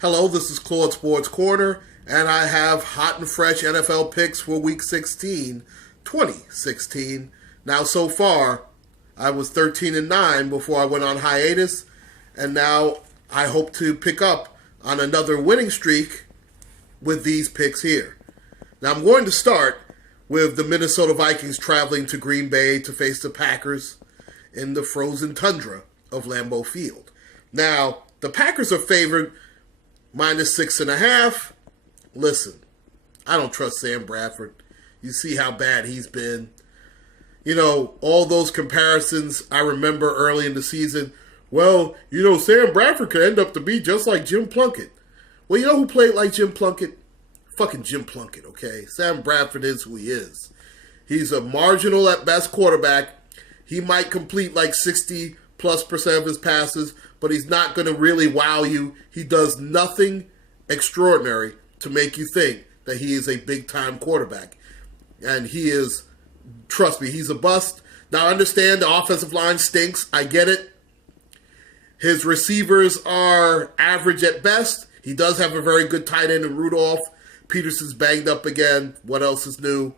Hello, this is Claude Sports Corner, and I have hot and fresh NFL picks for Week 16, 2016. Now, so far, I was 13-9 before I went on hiatus, and now I hope to pick up on another winning streak with these picks here. Now, I'm going to start with the Minnesota Vikings traveling to Green Bay to face the Packers in the frozen tundra of Lambeau Field. Now, the Packers are favored -6.5. Listen, I don't trust Sam Bradford. You see how bad he's been. You know, all those comparisons I remember early in the season. Well, you know, Sam Bradford could end up to be just like Jim Plunkett. Well, you know who played like Jim Plunkett? Fucking Jim Plunkett, okay? Sam Bradford is who he is. He's a marginal at best quarterback. He might complete like 60+% of his passes, but he's not going to really wow you. He does nothing extraordinary to make you think that he is a big-time quarterback. And he is, trust me, he's a bust. Now, I understand the offensive line stinks. I get it. His receivers are average at best. He does have a very good tight end in Rudolph. Peterson's banged up again. What else is new?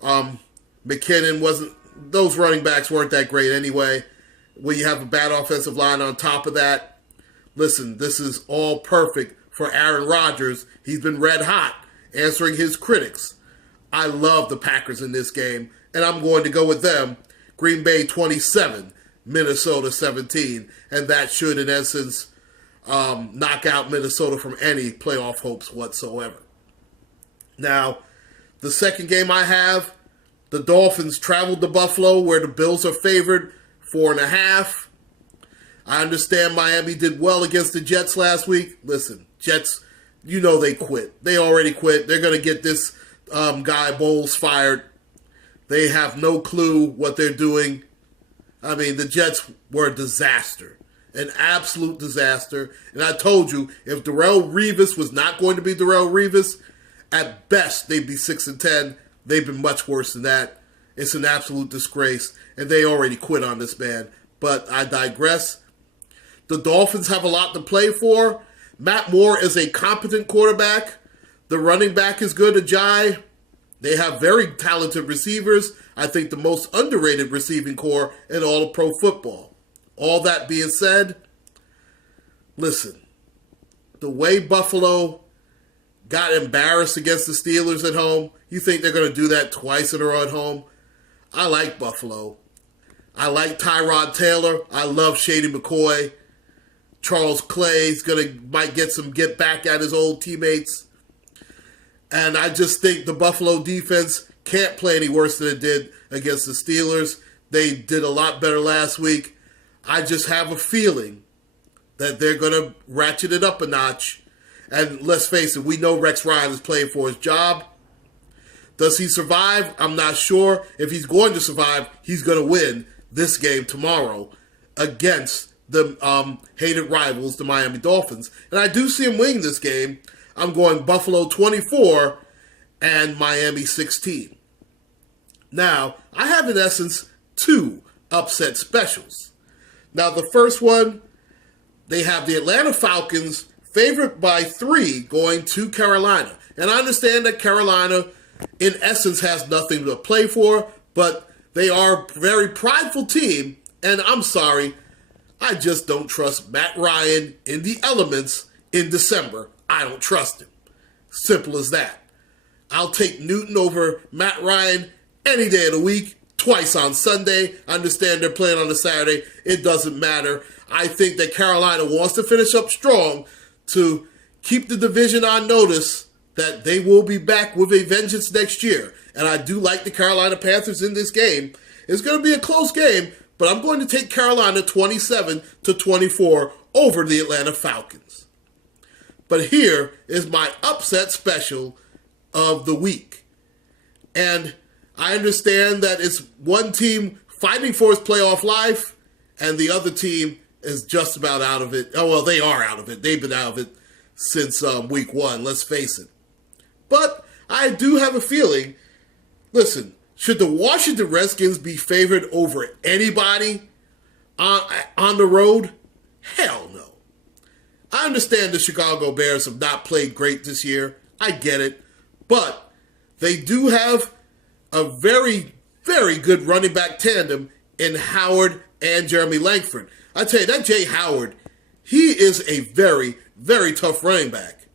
McKinnon wasn't, those running backs weren't that great anyway. When you have a bad offensive line on top of that, listen, this is all perfect for Aaron Rodgers. He's been red hot, answering his critics. I love the Packers in this game, and I'm going to go with them. Green Bay 27, Minnesota 17, and that should, in essence, knock out Minnesota from any playoff hopes whatsoever. Now, the second game I have, the Dolphins traveled to Buffalo, where the Bills are favored 4.5. I understand Miami did well against the Jets last week. Listen, Jets, you know they quit. They already quit. They're going to get this guy Bowles fired. They have no clue what they're doing. I mean, the Jets were a disaster, an absolute disaster. And I told you, if Darrelle Revis was not going to be Darrelle Revis, at best they'd be 6-10. They've been much worse than that. It's an absolute disgrace, and they already quit on this man. But I digress. The Dolphins have a lot to play for. Matt Moore is a competent quarterback. The running back is good, Ajayi. They have very talented receivers. I think the most underrated receiving core in all of pro football. All that being said, listen, the way Buffalo got embarrassed against the Steelers at home, you think they're going to do that twice in a row at home? I like Buffalo. I like Tyrod Taylor. I love Shady McCoy. Charles Clay's might get back at his old teammates. And I just think the Buffalo defense can't play any worse than it did against the Steelers. They did a lot better last week. I just have a feeling that they're going to ratchet it up a notch. And let's face it, we know Rex Ryan is playing for his job. Does he survive? I'm not sure. If he's going to survive, he's going to win this game tomorrow against the hated rivals, the Miami Dolphins. And I do see him winning this game. I'm going Buffalo 24 and Miami 16. Now, I have in essence two upset specials. Now, the first one, they have the Atlanta Falcons favored by 3 going to Carolina. And I understand that Carolina, in essence, has nothing to play for, but they are a very prideful team, and I'm sorry, I just don't trust Matt Ryan in the elements in December. I don't trust him. Simple as that. I'll take Newton over Matt Ryan any day of the week, twice on Sunday. I understand they're playing on a Saturday. It doesn't matter. I think that Carolina wants to finish up strong to keep the division on notice that they will be back with a vengeance next year. And I do like the Carolina Panthers in this game. It's going to be a close game, but I'm going to take Carolina 27-24 over the Atlanta Falcons. But here is my upset special of the week. And I understand that it's one team fighting for its playoff life, and the other team is just about out of it. Oh, well, they are out of it. They've been out of it since week 1, let's face it. But I do have a feeling, listen, should the Washington Redskins be favored over anybody on the road? Hell no. I understand the Chicago Bears have not played great this year. I get it. But they do have a very, very good running back tandem in Howard and Jeremy Langford. I tell you, that Jay Howard, he is a very, very tough running back.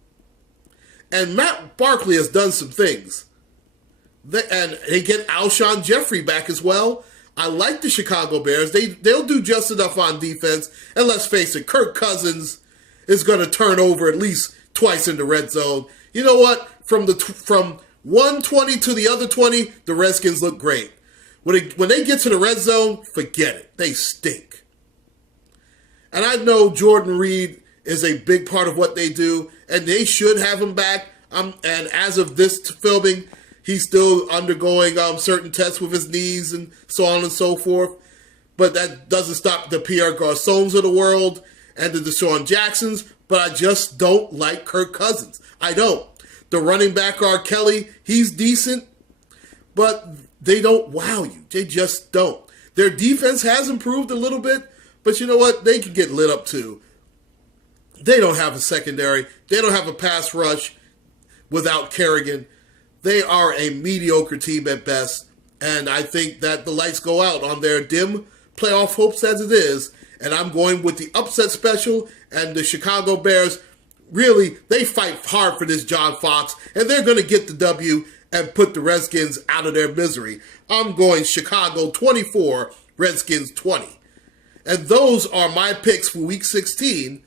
And Matt Barkley has done some things. And they get Alshon Jeffrey back as well. I like the Chicago Bears. They'll do just enough on defense. And let's face it, Kirk Cousins is going to turn over at least twice in the red zone. You know what? From one 20 to the other 20, the Redskins look great. When they get to the red zone, forget it. They stink. And I know Jordan Reed is a big part of what they do, and they should have him back. And as of this filming, he's still undergoing certain tests with his knees and so on and so forth. But that doesn't stop the Pierre Garçons of the world and the Deshaun Jacksons. But I just don't like Kirk Cousins. I don't. The running back, R. Kelly, he's decent, but they don't wow you. They just don't. Their defense has improved a little bit, but you know what? They can get lit up too. They don't have a secondary. They don't have a pass rush without Kerrigan. They are a mediocre team at best, and I think that the lights go out on their dim playoff hopes as it is, and I'm going with the upset special, and the Chicago Bears, really, they fight hard for this John Fox, and they're going to get the W and put the Redskins out of their misery. I'm going Chicago 24, Redskins 20. And those are my picks for Week 16,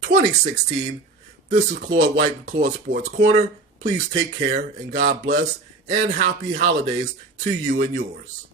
2016. This is Claude White and Claude Sports Corner. Please take care and God bless and happy holidays to you and yours.